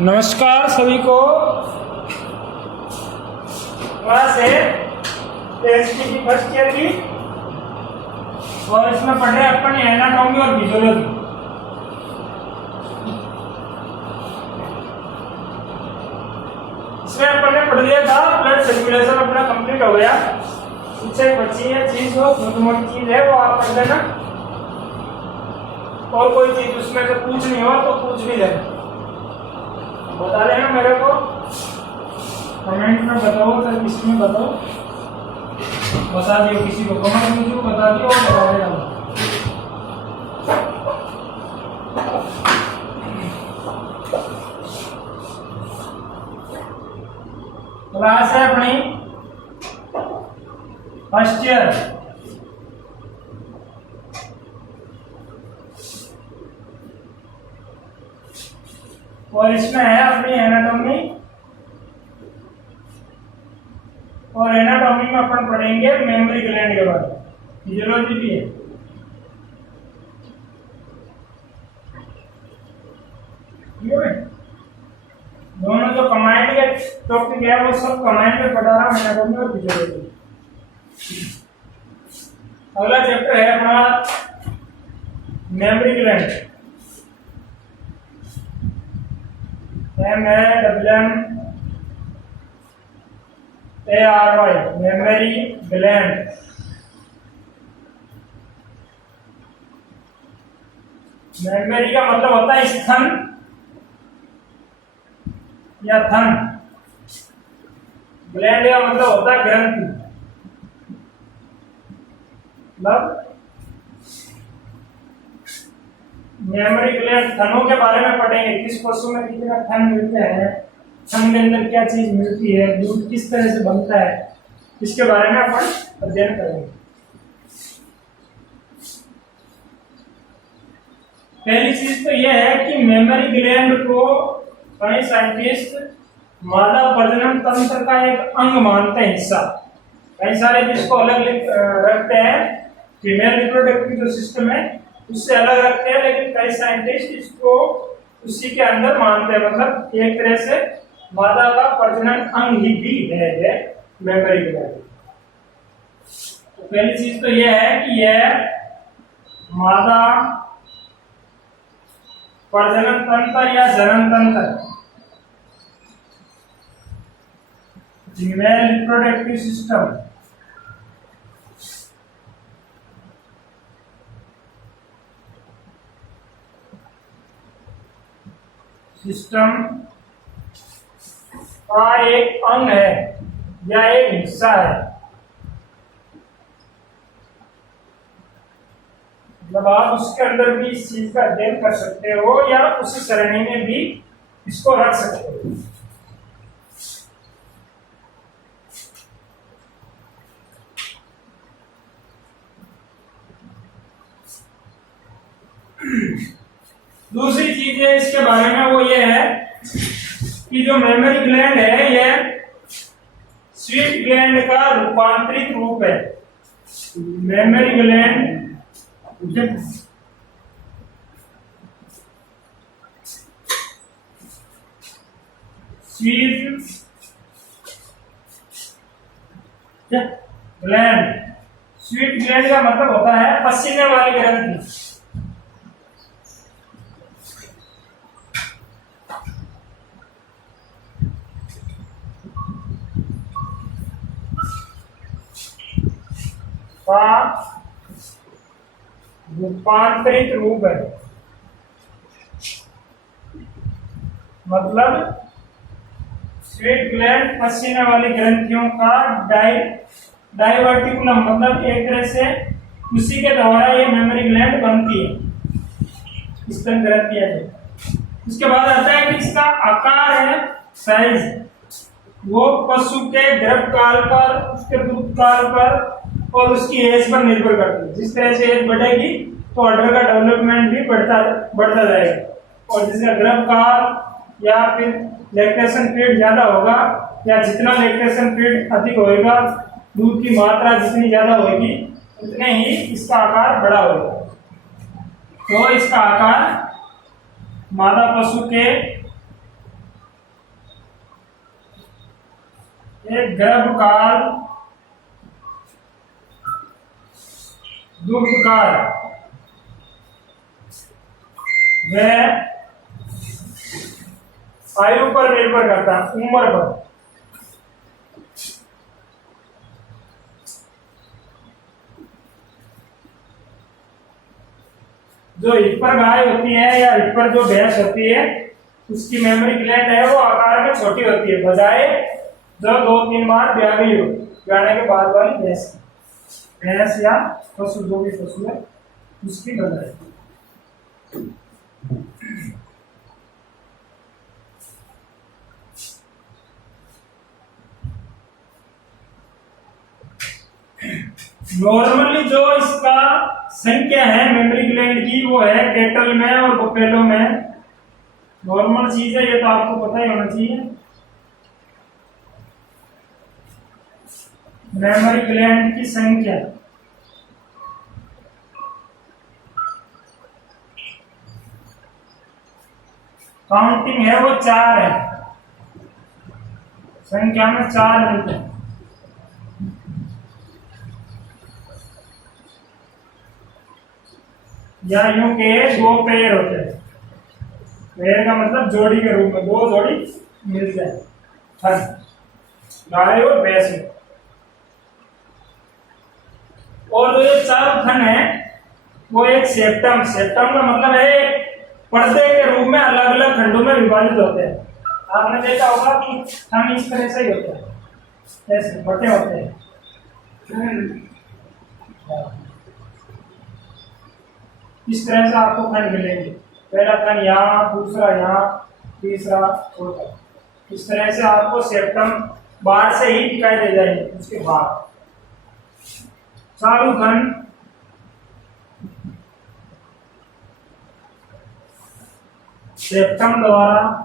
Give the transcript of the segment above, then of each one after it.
नमस्कार सभी को। क्लास है टेस्ट की फर्स्ट ईयर की और इसमें पढ़ रहे हैं अपन एनाटॉमी और फिजियोलॉजी। इसमें अपन ने पढ़ लिया था ब्लड सर्कुलेशन अपना कंप्लीट हो गया। इससे बची है चीज हो छोटी मोटी चीज है वो आप पढ़ लेना और कोई चीज उसमें से पूछनी हो तो पूछ भी लेना। बता देना मेरे को कमेंट में बताओ तो किसमें बताओ बता दियो किसी को कमेंट में जो बता दियो और बता देना। क्लास है अपनी फर्स्ट ईयर और इसमें है अपनी एनाटॉमी और एनाटॉमी में अपन पढ़ेंगे मेमोरी ग्लैंड के बारे में। फिजियोलॉजी भी है। दोनों जो कमांड के टॉपिक है वो सब कमांड में पढ़ा रहा हूं, एनाटॉमी और फिजियोलॉजी। अगला चैप्टर है अपना memory gland. MEMORY memory gland. Memory का मतलब होता है स्तन या थन। ग्लैंड का मतलब होता है ग्रंथि। मतलब मेमोरी ग्लैंड थनों के बारे में पढ़ेंगे। किस पशु में कितने थन मिलते हैं, थन के अंदर क्या चीज मिलती है, दूध किस तरह से बनता है, इसके बारे में अपन अध्ययन करेंगे। पहली चीज तो यह है कि मेमोरी ग्लैंड को कई साइंटिस्ट मादा प्रजनन तंत्र का एक अंग मानते हैं, हिस्सा। कई सारे जिसको अलग रखते हैं, फीमेल रिप्रोडक्टिव जो सिस्टम है उससे अलग रखते हैं, लेकिन कई साइंटिस्ट इसको उसी के अंदर मानते हैं। मतलब एक तरह से मादा का प्रजनन अंग ही भी है ये मेमोरी ग्लैंड। तो पहली चीज तो यह है कि यह मादा प्रजनन तंत्र या जनन तंत्र, फीमेल रिप्रोडक्टिव सिस्टम, का एक अंग है या एक हिस्सा है। मतलब आप उसके अंदर भी इस चीज का अध्ययन कर सकते हो या उसी श्रेणी में भी इसको रख सकते हो। दूसरी चीज है इसके बारे में वो ये है कि जो मेमोरी ग्लैंड है यह स्वीट ग्लैंड का रूपांतरित रूप है। Memory gland sweet gland, sweet gland का मतलब होता है पसीने वाली ग्रंथि। का रूपांतरित रूप है। मतलब स्वीट ग्लैंड पसीने वाली ग्रंथियों का डाइवर्टिकुलम, मतलब एक तरह से उसी के द्वारा ये मेमोरी ग्लैंड बनती है, स्तन ग्रंथि है। उसके बाद आता है कि इसका आकार है, साइज, वो पशु के गर्भकाल पर, उसके दूध काल पर और उसकी एज पर निर्भर करती है। जिस तरह से एज बढ़ेगी तो अडर का डेवलपमेंट भी बढ़ता जाएगा। और जिसका गर्भकाल या फिर लैक्टेशन पीरियड ज्यादा होगा या जितना लैक्टेशन पीरियड अधिक होएगा, दूध की मात्रा जितनी ज्यादा होगी उतने ही इसका आकार बड़ा होगा। तो इसका आकार मादा पशु के एक गर्भकाल, दुग्धकाल, वह आयु पर निर्भर करता है, उम्र पर। जो हिप्पर गाय होती है या हिप्पर जो भैंस होती है, उसकी मेमोरी ग्लैंड है वो आकार में छोटी होती है, बजाय जो 2-3 बार ब्याही हो, ब्याने के बाद वाली भैंस या पशु, जो भी पशु है उसकी बजाय। नॉर्मली जो इसका संख्या है मेमोरी ग्लैंड की, वो है कैटल में और बफेलो में। नॉर्मल चीज है ये, तो आपको पता ही होना चाहिए। मेमोरी ग्लैंड की संख्या काउंटिंग है वो 4 है, संख्या में 4 मिलते हैं। या यूं के 2 पेड़ होते हैं, पेड़ का मतलब जोड़ी के रूप में 2 जोड़ी मिलते हैं, थन, गाय और भैंस में। और जो ये 4 थन है वो एक सेप्टम, सेप्टम का मतलब है पर्दे के रूप में अलग अलग खंडों में विभाजित होते हैं। आपने देखा होगा कि थन इस तरह से ही होते हैं, ऐसे बटे होते हैं। इस तरह से आपको खंड मिलेंगे, पहला खंड यहाँ, दूसरा यहाँ, तीसरा चौथा। इस तरह से आपको सेप्टम बाहर से ही दिखाई दे जाएंगे। उसके बाद चालू खंड, सेप्टम द्वारा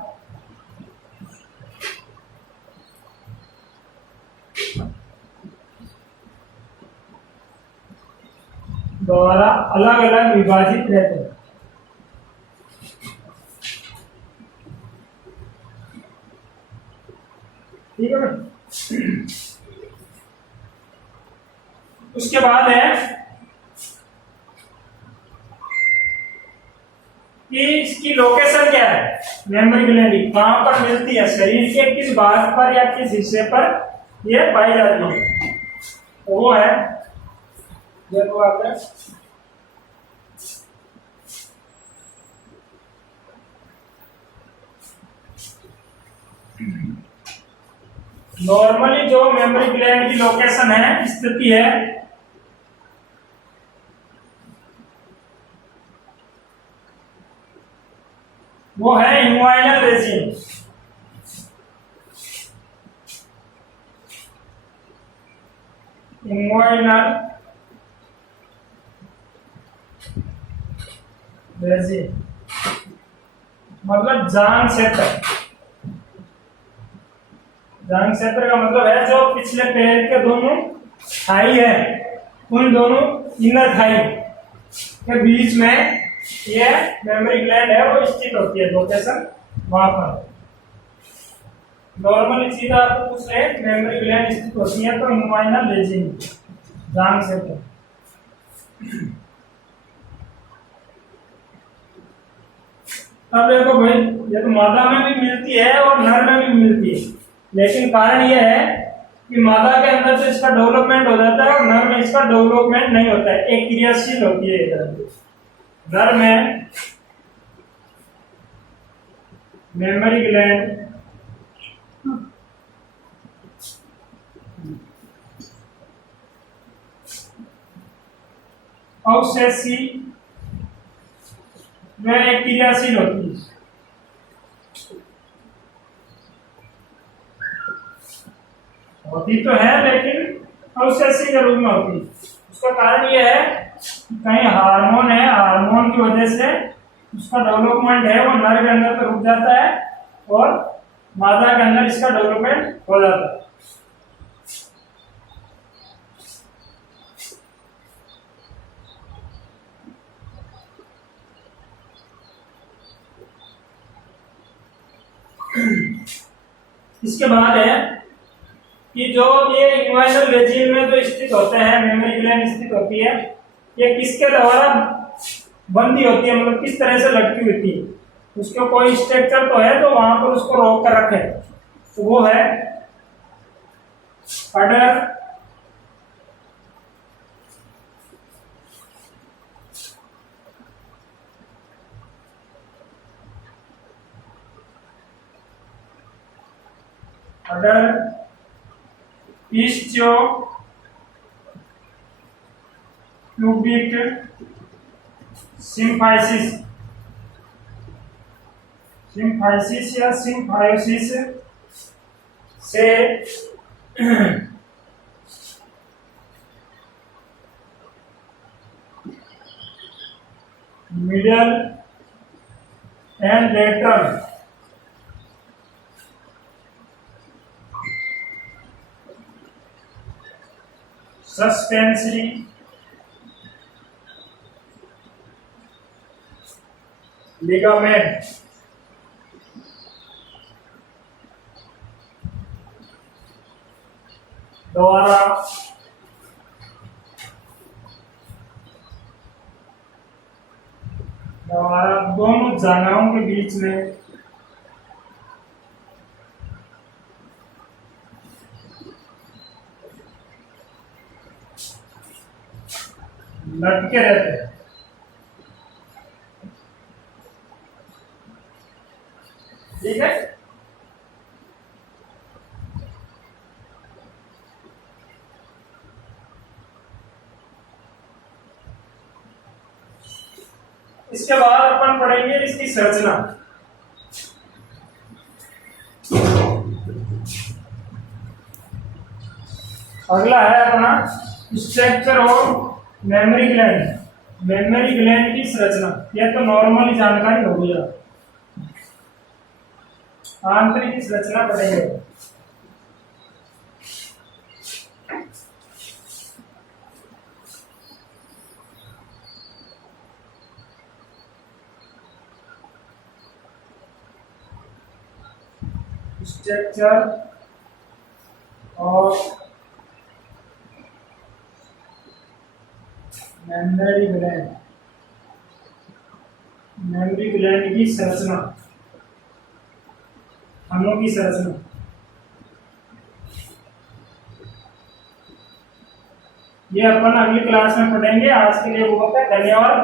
अलग अलग विभाजित रहते हैं। ठीक है। उसके बाद है कि इसकी लोकेशन क्या है, मेमोरी ग्लैंड कहां पर मिलती है, शरीर के किस भाग पर या किस हिस्से पर यह पाई जाती है। तो वो है, देखो आप नॉर्मली जो मेमोरी ग्लैंड की लोकेशन है, स्थिति है, वो है इन्वाइनल रीजन। इन्वाइनल रीजन मतलब जांघ क्षेत्र। जांघ क्षेत्र का मतलब है जो पिछले पैर के दोनों थाई है, उन दोनों इनर थाई के बीच में ये मेमोरी ग्लैंड है वो स्थित होती है, लोकेशन वहां पर। नॉर्मली सीधा आपको पूछ रहे मेमोरी ग्लैंड स्थित होती है तो इन्वाइनल रीजन, जांघ क्षेत्र। अब देखो भाई, ये तो मादा में भी मिलती है और नर में भी मिलती है, लेकिन कारण यह है कि मादा के अंदर से इसका डेवलपमेंट हो जाता है और नर में इसका डेवलपमेंट नहीं होता है, एक क्रियाशील होती है इधर। नर में मेमोरी ग्लैंड अवशेषी में एक क्रियाशील होती है। होती तो है लेकिन अवशेषी के रूप में होती है। उसका कारण यह है कहीं हार्मोन है, हार्मोन की वजह से उसका डेवलपमेंट है वो नर के अंदर तो रुक जाता है और मादा के अंदर इसका डेवलपमेंट हो जाता है। इसके बाद है कि जो ये इन्वाइनल रेजिम में जो स्थित होते हैं, मेमोरी ग्लैंड स्थित होती है, ये किसके द्वारा बंदी होती है, मतलब किस तरह से लटकी होती है, उसका कोई स्ट्रक्चर तो है जो वहां पर उसको रोक कर रखे, तो वो है अडर ईस्टियो क्यूबिक सिम्फाइसिस या सिम्फायोसिस से middle and lateral suspensory ligament द्वारा दोनों जगहों के बीच में लटके रहते हैं। ठीक है, इसके बाद अपन पढ़ेंगे इसकी संरचना। अगला है अपना structure of memory gland. Memory gland की संरचना, यह तो नॉर्मली जानकारी हो गई, आंतरिक संरचना पढ़ेंगे। Structure of memory gland, memory gland की संरचना, अणुओं की संरचना। ये अपन अगली क्लास में पढ़ेंगे। आज के लिए बहुत है, धन्यवाद।